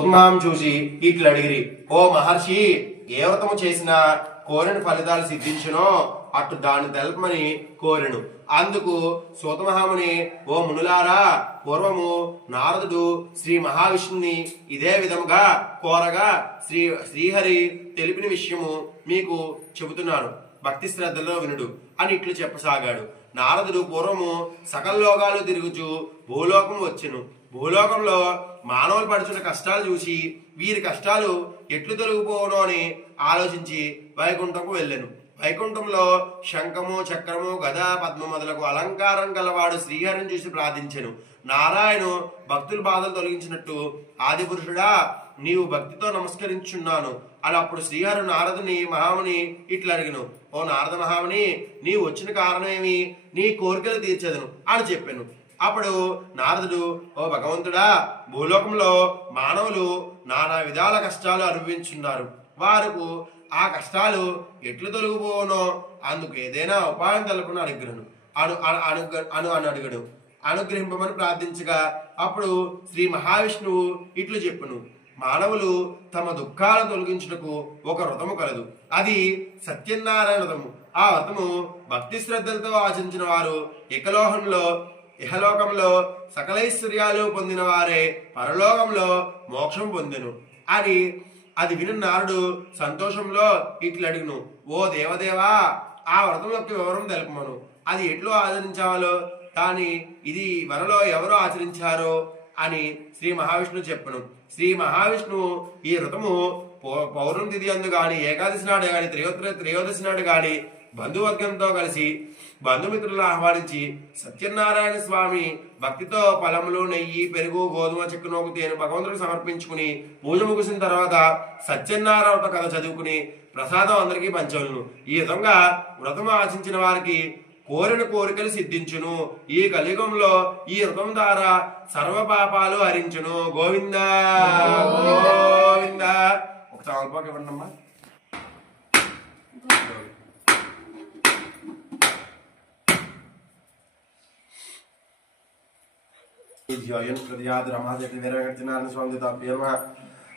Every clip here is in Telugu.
గౌతమాం చూసి ఇట్లు అడిగిరి, ఓ మహర్షి, ఏ వ్రతము చేసినా కోరిన ఫలితాలు సిద్ధించునో అటు దాన్ని తెలపమని కోరెను. అందుకు సూతమహాముని, ఓ మునులారా, పూర్వము నారదుడు శ్రీ మహావిష్ణుని ఇదే విధముగా కోరగా శ్రీహరి తెలిపిన విషయము మీకు చెబుతున్నాను, భక్తి శ్రద్ధలో వినుడు అని ఇట్లు చెప్పసాగాడు. నారదుడు పూర్వము సకల లోకాలు తిరుగుచు భూలోకం వచ్చెను. భూలోకంలో మానవులు పడుచున్న కష్టాలు చూసి వీరి కష్టాలు ఎట్లు తొలగిపోవనో అని ఆలోచించి వైకుంఠంకు వెళ్ళాను. వైకుంఠంలో శంఖము, చక్రము, గద, పద్మ మొదలకు అలంకారం గలవాడు శ్రీహరిని చూసి ప్రార్థించెను. నారాయణు భక్తుల బాధలు తొలగించినట్టు, ఆది పురుషుడా, నీవు భక్తితో నమస్కరించున్నాను అని అప్పుడు శ్రీహరి నారదుని మహాముని ఇట్లా అడిగను, ఓ నారద మహాముని, నీ వచ్చిన కారణమేమి? నీ కోరికలు తీర్చేదను అని చెప్పాను. అప్పుడు నారదుడు, ఓ భగవంతుడా, భూలోకంలో మానవులు నానా విధాల కష్టాలు అనుభవించున్నారు. వారికి ఆ కష్టాలు ఎట్లు తొలగిపోనో అందుకు ఏదైనా ఉపాయం తెలుపును అడిగడు. అనుగ్రహింపమని ప్రార్థించగా అప్పుడు శ్రీ మహావిష్ణువు ఇట్లు చెప్పును, మానవులు తమ దుఃఖాలను తొలగించుటకు ఒక వ్రతము కలదు. అది సత్యనారాయణ వ్రతము. ఆ వ్రతము భక్తి శ్రద్ధలతో ఆచరించిన వారు ఇహలోకంలో సకలైశ్వర్యాలు పొందిన వారే పరలోకంలో మోక్షం పొందెను అని అది విని నారుడు సంతోషంలో ఇట్లు అడిగిను, ఓ దేవదేవా, ఆ వ్రతం యొక్క వివరం తెలుపమను. అది ఎట్లు ఆచరించాలో కానీ ఇది మనలో ఎవరు ఆచరించారో అని శ్రీ మహావిష్ణువు చెప్పను. శ్రీ మహావిష్ణువు ఈ వ్రతము పౌర్ణమి తిథి అందు గాని, ఏకాదశి నాడు గాని, త్రయోదశి నాడు గాని బంధువర్గంతో కలిసి బంధుమిత్రులను ఆహ్వానించి సత్యనారాయణ స్వామి భక్తితో ఫలములు, నెయ్యి, పెరుగు, గోధుమ చెక్కునోకు తేను భగవంతుడికి సమర్పించుకుని పూజ ముగిసిన తర్వాత సత్యనారాయణ కథ చదువుకుని ప్రసాదం అందరికీ పంచవలను. ఈ విధంగా వ్రతము ఆచరించిన వారికి కోరిన కోరికలు సిద్ధించును. ఈ కలియుగంలో ఈ వ్రతం ద్వారా సర్వ పాపాలు హరించును. గోవింద గోవింద. ఒక చావల్పాకు ఇవ్వండి అమ్మా.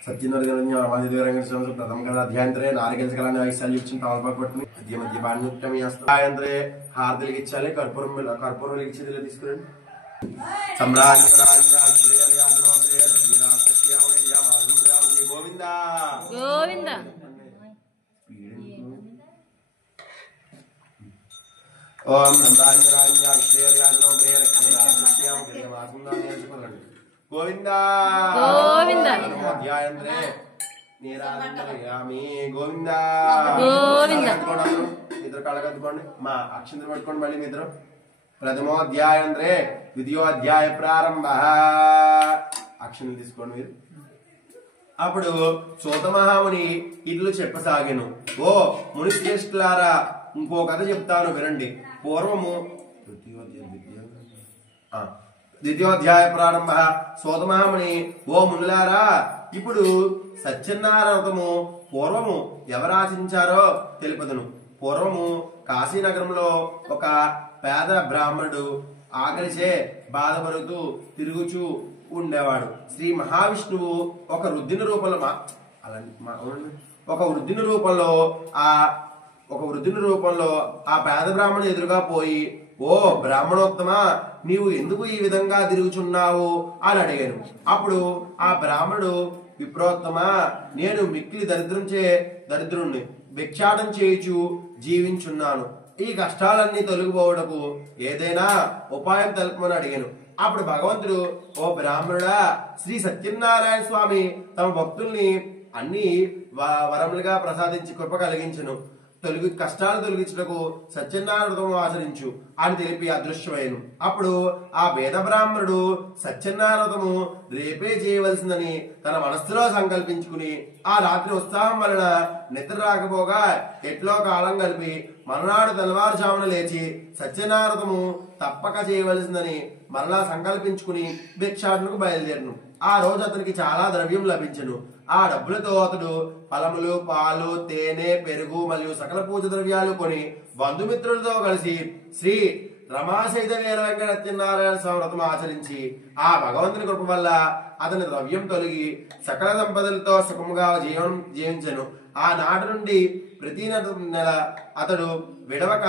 సత్యనారాయణస్వామింత్రే నారికేళ వైశాల్యం ఇచ్చిన తమలపాకు పట్టుకుని మధ్య మధ్య బాణ్యుక్తమేంత్రే హారతులకి ఇచ్చాలి. కర్పూరం వెలిగించేది తీసుకురండి. గోవింద గోవింద. ఓం గోవింద గోవింద. అధ్యాయంత్రే గోవింద గోవింద. ఇద్దరు కళ్ళగద్దుకోండి. మా అక్షంతలు పట్టుకోండి. మళ్ళీ మీ ఇద్దరు. ప్రథమోధ్యాయంత్రే ద్వితీయోధ్యాయ ప్రారంభ. అక్షంతలు తీసుకోండి మీరు. అప్పుడు సూతమహాముని ఇట్లు చెప్పసాగాను, ఓ మునిశ్రేష్ఠులారా, ఇంకో కథ చెప్తాను వినండి. పూర్వము ద్వితీయోధ్యాయ ప్రారంభ. సూతమహాముని, ఓ మునులారా, ఇప్పుడు సత్యనారాయణ వ్రతము పూర్వము ఎవరు ఆచరించారో తెలుపదును. పూర్వము కాశీనగరంలో ఒక పేద బ్రాహ్మణుడు ఆకలిచే బాధపడుతూ తిరుగుచూ ఉండేవాడు. శ్రీ మహావిష్ణువు ఒక వృద్ధిని రూపంలో ఆ పేద బ్రాహ్మణుడు ఎదురుగా పోయి, ఓ బ్రాహ్మణోత్తమ, నీవు ఎందుకు ఈ విధంగా తిరుగుచున్నావు అని అడిగాను. అప్పుడు ఆ బ్రాహ్మణుడు, విప్రోత్తమ, నేను మిక్కిలి దరిద్రుణ్ణి భిక్షాటం చేయుచు జీవించున్నాను. ఈ కష్టాలన్నీ తొలగిపోవటకు ఏదైనా ఉపాయం తెలుపమని అడిగాను. అప్పుడు భగవంతుడు, ఓ బ్రాహ్మణుడా, శ్రీ సత్యనారాయణ స్వామి తమ భక్తుల్ని అన్ని వరములుగా ప్రసాదించి కృప కలిగించను. కష్టాలు తొలగించుటకు సత్యనారాయణ వ్రతం ఆచరించు అని తెలిపి అదృశ్యమైను. అప్పుడు ఆ వేద బ్రాహ్మణుడు సత్యనారాయణ వ్రతము రేపే చేయవలసిందని తన మనస్సులో సంకల్పించుకుని ఆ రాత్రి ఉత్సాహం వలన నిద్ర రాకపోగా ఎట్లో కాలం కలిపి మరునాడు తెల్లవారుజామున లేచి సత్యనారాయణ వ్రతము తప్పక చేయవలసిందని మరలా సంకల్పించుకుని భిక్షాటనకు బయలుదేరను. ఆ రోజు అతనికి చాలా ద్రవ్యం లభించెను. ఆ డబ్బులతో అతడు ఫలములు, పాలు, తేనె, పెరుగు మరియు సకల పూజ ద్రవ్యాలు కొని బంధుమిత్రులతో కలిసి శ్రీ రమాసహిత వీర వెంకట సత్యనారాయణ స్వామి వ్రతం ఆచరించి ఆ భగవంతుని కృప వల్ల అతని ద్రవ్యం తొలగి సకల సంపదలతో సుఖముగా జీవించెను. ఆనాటి నుండి ప్రతి నెల అతడు విడవక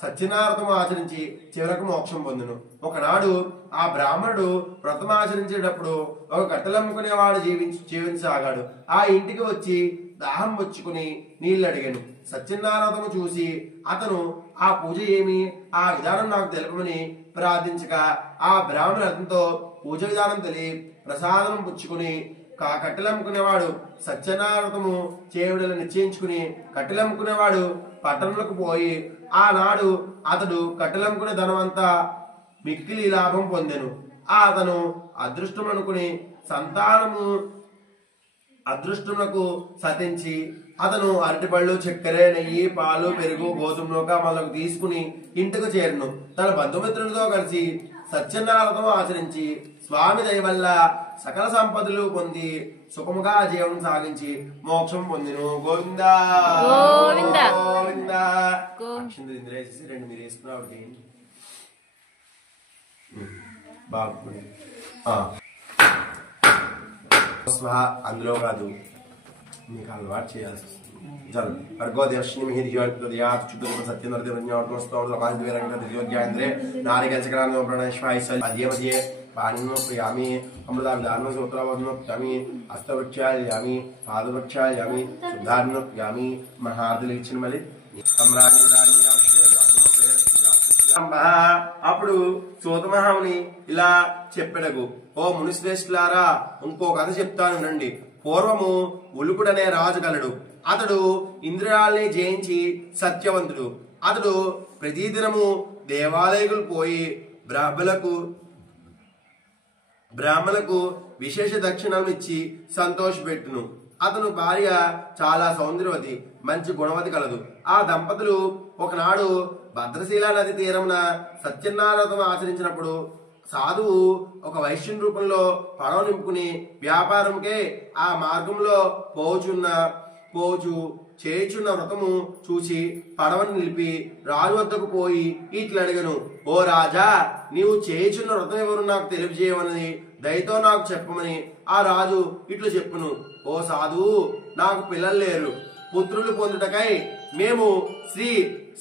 సత్యనారాయణ ఆచరించి చివరకు మోక్షం పొందును. ఒకనాడు ఆ బ్రాహ్మణుడు వ్రతం ఆచరించేటప్పుడు ఒక కట్టెలమ్ముకునేవాడు జీవించసాగాడు. ఆ ఇంటికి వచ్చి దాహం వచ్చుకుని నీళ్లు అడిగాను. సత్యనారాయణ చూసి అతను ఆ పూజ ఏమి, ఆ విధానం నాకు తెలుపమని ప్రార్థించగా ఆ బ్రాహ్మణుడు అతనితో పూజ విధానం తెలియ ప్రసాదం పుచ్చుకుని కట్టెలమ్ముకునేవాడు సత్యనారాయణము చేయుడని నిశ్చయించుకుని కట్టెలమ్ముకునేవాడు పట్టణంలోకి పోయి ఆనాడు అతడు కట్టెలమ్ముకునే ధనమంతా మిక్కిలి లాభం పొందెను. అతను అదృష్టం అనుకుని అదృష్టమునకు సతించి అతను అరటిపళ్ళు, చక్కెర, నెయ్యి, పాలు, పెరుగు, గోధుమ నూక మొదలకు తీసుకుని ఇంటికి చేరును. తన బంధుమిత్రులతో కలిసి సత్యనారాయణ ఆచరించి స్వామి దయ వల్ల సకల సంపదలు పొంది సుఖముగా జీవనం సాగించి మోక్షం పొందిను. గోవిందా గోవిందా. రెండు మీరు వేసుకున్నావు బాగుంది. అందులో కాదు, మీకు అలవాటు చేయాల్సి వస్తుంది. పాణినోప్యామి అమృతామి హస్తవృక్షాయామి పాదవృక్షాయామి శుద్ధాన్నోప్యామి మహాదులు ఇచ్చిన మళ్ళీ అప్పుడు సూతమహాముని ఇలా చెప్పెడగు, ఓ మునిశ్రేష్ఠులారా, ఇంకో కథ చెప్తాను నండి. పూర్వము ఉలుకుడనే రాజు కలడు. అతడు ఇంద్రియాల్ని జయించి సత్యవంతుడు. అతడు ప్రతిదినము దేవాలయకులు పోయి బ్రాహ్మణులకు విశేష దక్షిణలు ఇచ్చి సంతోషపెట్టును. అతను భార్య చాలా సౌందర్యవతి, మంచి గుణవతి కలదు. ఆ దంపతులు ఒకనాడు భద్రశీల నది తీరమున సత్యనారాయణ ఆచరించినప్పుడు సాధువు ఒక వైశ్యుని రూపంలో పడవ నింపుకుని వ్యాపారంకే ఆ మార్గంలో చేయుచున్న వ్రతము చూసి పడవను నిలిపి రాజు వద్దకు పోయి ఇట్లా అడిగను, ఓ రాజా, నీవు చేయుచున్న వ్రతం ఎవరు నాకు తెలియజేయమని దయతో నాకు చెప్పమని ఆ రాజు ఇట్లు చెప్పును. ఓ సాధువు, నాకు పిల్లలు లేరు. పుత్రులు పొందుటకై మేము శ్రీ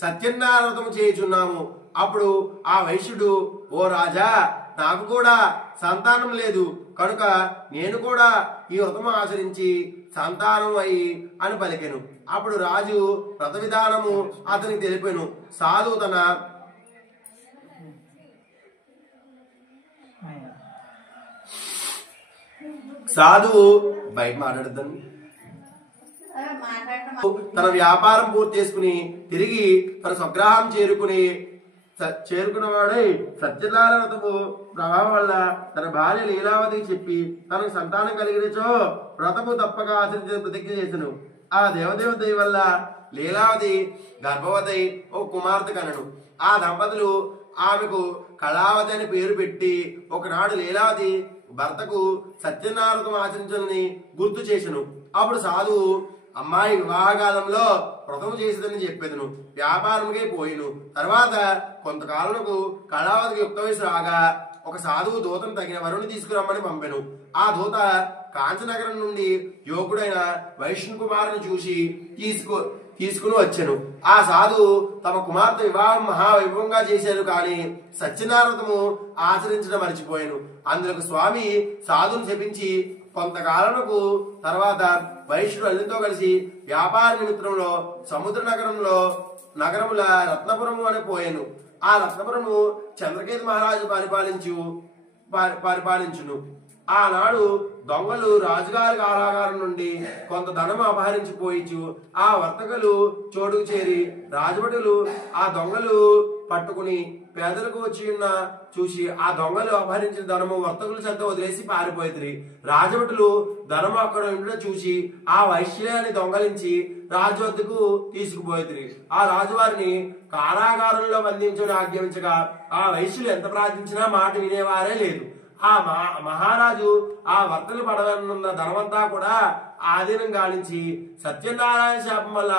సత్యనారాయణ వ్రతం చేయుచున్నాము. అప్పుడు ఆ వైశ్యుడు, ఓ రాజా, నాకు కూడా సంతానం లేదు కనుక నేను కూడా ఈ వ్రతము ఆచరించి సంతానం అయి అని పలికెను. అప్పుడు రాజు వ్రత విధానము అతనికి తెలిపెను. సాధువు తన బయట మాట్లాడద్దని తన వ్యాపారం పూర్తి చేసుకుని తిరిగి తన స్వగ్రహం చేరుకున్నవాడై సత్యనారాయణ వ్రతము ప్రభావం వల్ల తన భార్య లీలావతి చెప్పి తనకు సంతానం కలిగినచో వ్రతము తప్పక ఆచరించిన ప్రతిజ్ఞ చేసెను. ఆ దేవదేవ దయ వల్ల లీలావతి గర్భవతి ఓ కుమార్తె కనను. ఆ దంపతులు ఆమెకు కళావతి అని పేరు పెట్టి ఒకనాడు లీలావతి భర్తకు సత్యనారాయణ ఆచరించాలని గుర్తు చేసెను. అప్పుడు సాధువు అమ్మాయి వివాహకాలంలో వ్రతము చేసేదని చెప్పేదను. వ్యాపారంకే పోయిను. తర్వాత కొంతకాలంకు కళావతికి యుక్త వయసు రాగా ఒక సాధువు దూతను తగిన వరుణ్ణి తీసుకురమ్మని పంపెను. ఆ దూత కాంచనగరం నుండి యువకుడైన వైష్ణు కుమారుని చూసి తీసుకుని వచ్చాను. ఆ సాధువు తమ కుమార్తె వివాహం మహావైభవంగా చేశారు, కానీ సత్యనారాయణము ఆచరించడం మర్చిపోయాను. అందుకు స్వామి సాధువును శపించి కొంతకాలంకు తర్వాత వైశ్యుడు అల్లుతో కలిసి వ్యాపార నిమిత్తంలో సముద్ర నగరముల రత్నపురము అని పోయాను. ఆ రత్నపురము చంద్రకేతు మహారాజు పరిపాలించును. ఆనాడు దొంగలు రాజుగారి కారాగారం నుండి కొంత ధనము అపహరించిపోయిచు ఆ వర్తకులు చోటుకు చేరి రాజభటులు ఆ దొంగలు పట్టుకుని పేదలకు వచ్చి ఉన్న చూసి ఆ దొంగలు అపహరించిన ధనము వర్తకుల చెంత వదిలేసి పారిపోయింది. రాజభటులు ధనము అక్కడ ఉండడం చూసి ఆ వైశ్యాన్ని దొంగలించి రాజు వద్దకు తీసుకుపోయింది. ఆ రాజువారిని కారాగారంలో బంధించడం ఆజ్ఞాపించగా ఆ వైశ్యులు ఎంత ప్రార్థించినా మాట వినేవారే లేదు. ఆ మహారాజు ఆ వర్తలు పడవనున్న ధనమంతా కూడా ఆధీనం గాలించి సత్యనారాయణ శాపం వల్ల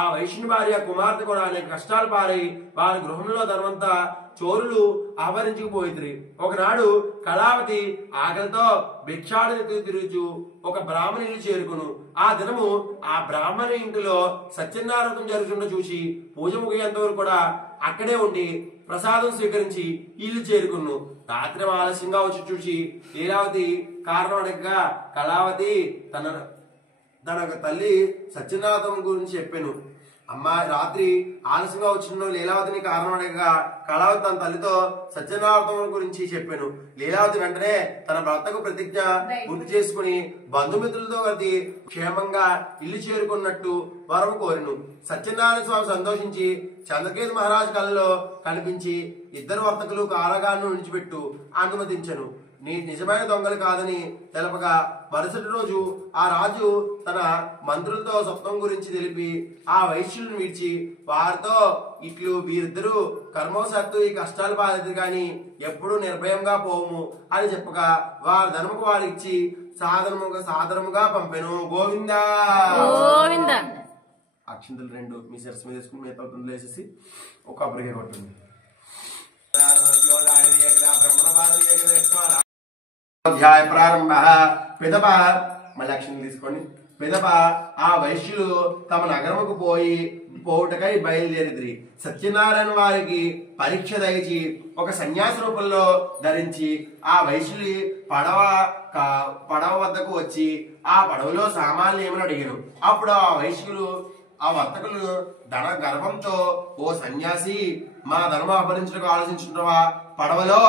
ఆ వైష్ణు భార్య కుమార్తె కూడా అనేక కష్టాలు పారై వారి గృహంలో ధనమంతా చోరులు అపహరించుకుపోయిద్రి. ఒకనాడు కళావతి ఆకలితో భిక్షాటన తిరుగుచు ఒక బ్రాహ్మణ ఇల్లు చేరుకును. ఆ దినము ఆ బ్రాహ్మణ ఇంటిలో సత్యనారాయణ జరుగుతుండ చూసి పూజ ముగియంత వరకు కూడా అక్కడే ఉండి ప్రసాదం స్వీకరించి ఇల్లు చేరుకును. రాత్రి ఆలస్యంగా వచ్చి చూసి లీలావతి కారణం అడగగా కళావతి తన తల్లి సత్యనారాయణ గురించి చెప్పాను. అమ్మా రాత్రి ఆలస్యంగా వచ్చిన లీలావతిని కారణం అడగగా కళావతి తన తల్లితో సత్యనారాయణ గురించి చెప్పాను. లీలావతి వెంటనే తన భర్తకు ప్రతిజ్ఞ గుర్తు చేసుకుని బంధుమిత్రులతో కలిసి క్షేమంగా ఇల్లు చేరుకున్నట్టు వరం కోరిను. సత్యనారాయణ స్వామి సంతోషించి చంద్రకేతు మహారాజు కళ్ళలో కనిపించి ఇద్దరు వర్తకులు కారాగారాన్ని విడిచిపెట్టు అనుమతించను. నీ నిజమైన దొంగలు కాదని తెలపగా మరుసటి రోజు ఆ రాజు తన మంత్రులతో స్వప్నం గురించి తెలిపి ఆ వైశ్యులను విడిచి వారితో ఇట్లు వీరిద్దరూ కర్మవశాత్తు ఈ కష్టాలు బాధితులు గాని ఎప్పుడూ నిర్భయంగా పోము అని చెప్పగా వారి ధనముకు వారు ఇచ్చి సాదరముగా పంపెను. గోవిందా గోవిందా. అక్షంతలు 2 మీ శిరస్సు మీద వేసుకుని మిగతా వేసేసి ఒక కొబ్బరికాయ కొట్టింది. అధ్యాయ ప్రారంభ. పిదప మళ్ళీ అక్షరం తీసుకోండి. పిదప ఆ వైశ్యులు తమ నగరముకు పోవుటకై బయలుదేరిద్రి. సత్యనారాయణ వారికి పరీక్ష దయచి ఒక సన్యాసి రూపంలో ధరించి ఆ వైశ్యులు పడవ వద్దకు వచ్చి ఆ పడవలో సామాన్లు ఏమని అడిగారు. అప్పుడు ఆ వైశ్యులు ఆ వర్తకులు గర్వంతో ఓ సన్యాసి మా ధర్మ అపహరించడానికి ఆలోచించుంటావా? పడవలో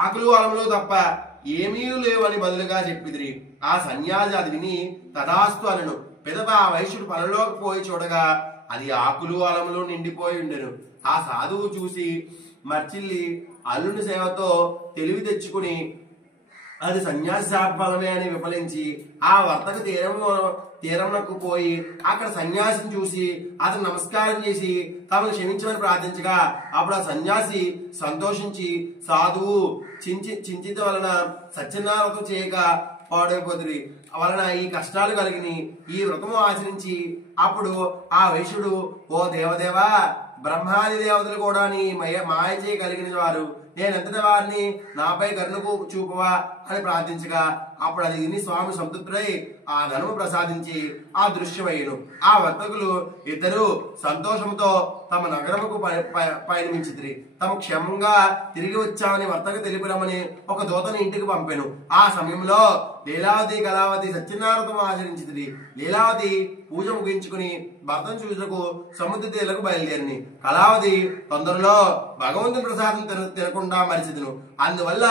ఆకులు అలములు తప్ప ఏమీ లేవని బదులుగా చెప్పిదిరి. ఆ సన్యాసి అది విని తదాస్తు అనను. పిదప ఆ వైశ్యుడు పనిలోకి పోయి చూడగా అది ఆకులు అలములు నిండిపోయి ఉండెను. ఆ సాధువు చూసి మర్చిల్లి అల్లుని సేవతో తెలివి తెచ్చుకుని అది సన్యాసి శాపఫలమే అని విఫలించి ఆ వర్తక తీరమునకు పోయి అక్కడ సన్యాసిని చూసి అతను నమస్కారం చేసి తమను క్షమించమని ప్రార్థించగా అప్పుడు ఆ సన్యాసి సంతోషించి సాధువు చింతిత వలన సత్యనారాయణ చేయక పాడైపోతుంది వలన ఈ కష్టాలు కలిగిన ఈ వ్రతము ఆచరించి అప్పుడు ఆ వైశ్యుడు ఓ దేవదేవా బ్రహ్మాది దేవతలు కూడా నీ మాయ చేయగలిగిన వారు నేనెంతటి వారిని నాపై కరుణకు చూపవా అని ప్రార్థించగా అప్పుడు అది విని స్వామి సంతృప్తుడై ఆ ధనము ప్రసాదించి ఆ దృశ్యమయ్యను. ఆ వర్తకులు ఇద్దరు సంతోషంతో తమ నగరముకు పయనించితిరి. తమ క్షేమంగా తిరిగి వచ్చామని వర్తకు తెలిపిరమని ఒక దూతను ఇంటికి పంపెను. ఆ సమయంలో లీలావతి కళావతి సత్యనారాయణ ఆచరించితిరి. లీలావతి పూజ ముగించుకుని భర్తను చూసుకు సముద్ర తీరకు బయలుదేరిని. కళావతి తొందరలో భగవంతుని ప్రసాదం తినకుండా మరిచిదును. అందువల్ల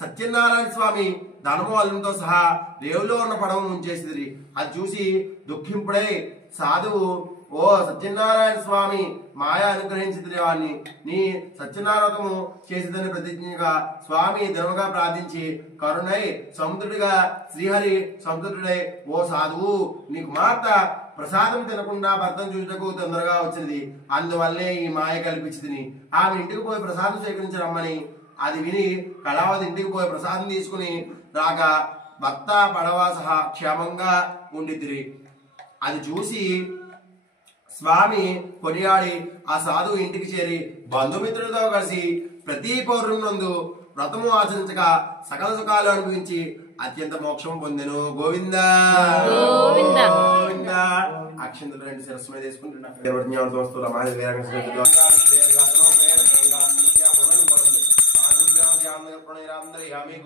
సత్యనారాయణ స్వామి ధనమూలంతో సహా రేవులో ఉన్న పడవను ఉంచేసిదిరి. అది చూసి దుఃఖింపుడై సాధువు ఓ సత్యనారాయణ స్వామి మాయ అనుగ్రహించిదిరి వాడిని నీ సత్యనారాయణము చేసిదని ప్రతిజ్ఞగా స్వామి ధనముగా ప్రార్థించి కరుణై సముద్రుడిగా శ్రీహరి సముద్రుడై ఓ సాధువు నీకు మాత ప్రసాదం తినకుండా భర్తను చూసుటకు తొందరగా వచ్చినది. అందువల్లే ఈ మాయ కల్పించింది. ఆమె ఇంటికి పోయి ప్రసాదం స్వీకరించరమ్మని అది విని కళావతి ఇంటికి పోయి ప్రసాదం తీసుకుని రాగా భర్త పడవ సహా క్షేమంగా ఉండిద్దిరి. అది చూసి స్వామి కొనియాడి ఆ సాధువు ఇంటికి చేరి బంధుమిత్రులతో కలిసి ప్రతి పౌర్ణమి వ్రతము ఆచరించగా సకల సుఖాలు అనుభవించి అత్యంత మోక్షం పొందెను. గోవిందా గోవిందా. అక్షంతలు 2 శిరస్సు మీద వేసుకుంటున్నా.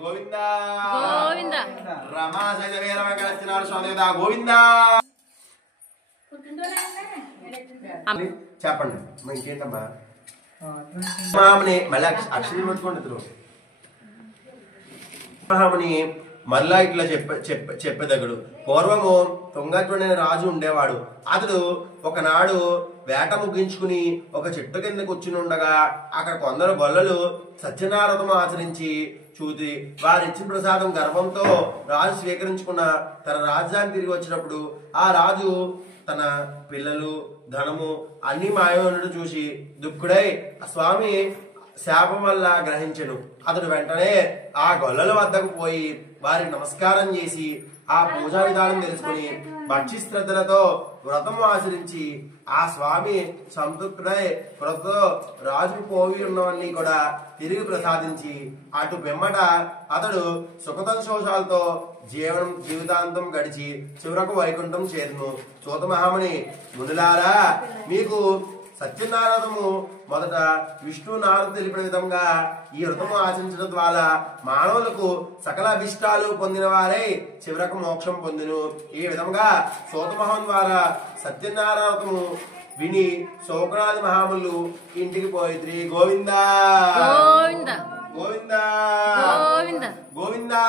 గోవిందా గోవిందా. రమా సైత వీర వెంకటేశ్వర స్వామి గోవిందా. చెప్పండి ఇంకేంటమ్మా మళ్ళీ అక్షరం పట్టుకోండి. మళ్ళా ఇట్లా చెప్పేదగడు. పూర్వము తుంగత్రుడైన రాజు ఉండేవాడు. అతడు ఒకనాడు వేట ముగించుకుని ఒక చెట్టు కింద కూర్చుని ఉండగా అక్కడ కొందరు గొల్లలు సత్యనారాయణ ఆచరించి చూసి వారిచ్చిన ప్రసాదం గర్వంతో రాజు స్వీకరించుకున్న తన రాజధాని తిరిగి వచ్చినప్పుడు ఆ రాజు తన పిల్లలు ధనము అన్ని మాయమనుడు చూసి దుఃఖుడై స్వామి శాపం వల్ల గ్రహించెను. అతడు వెంటనే ఆ గొల్లల వద్దకు పోయి వారికి నమస్కారం చేసి ఆ పూజా విధానం తెలుసుకుని భక్తి శ్రద్ధలతో వ్రతము ఆచరించి ఆ స్వామి సంతృప్తుడై వ్రతతో రాజుకు పోవి ఉన్నవన్నీ కూడా తిరిగి ప్రసాదించి అటు వెమ్మట అతడు సుఖసంతోషాలతో జీవితాంతం గడిచి చివరకు వైకుంఠం చేరును. సూత మహాముని, మునులారా, మీకు సత్యనారాయణము మొదట విష్ణు నారద తెలిపిన విధంగా ఈ వ్రతము ఆచరించడం ద్వారా మానవులకు సకల అభిష్టాలు పొందిన వారై చివరకు మోక్షం పొందును. ఈ విధంగా సూతమహం ద్వారా సత్యనారాయణము విని శోకనాథి మహాములు ఇంటికి పోయిత్రి. గోవిందా గోవిందా గోవిందా గోవిందా గోవిందా.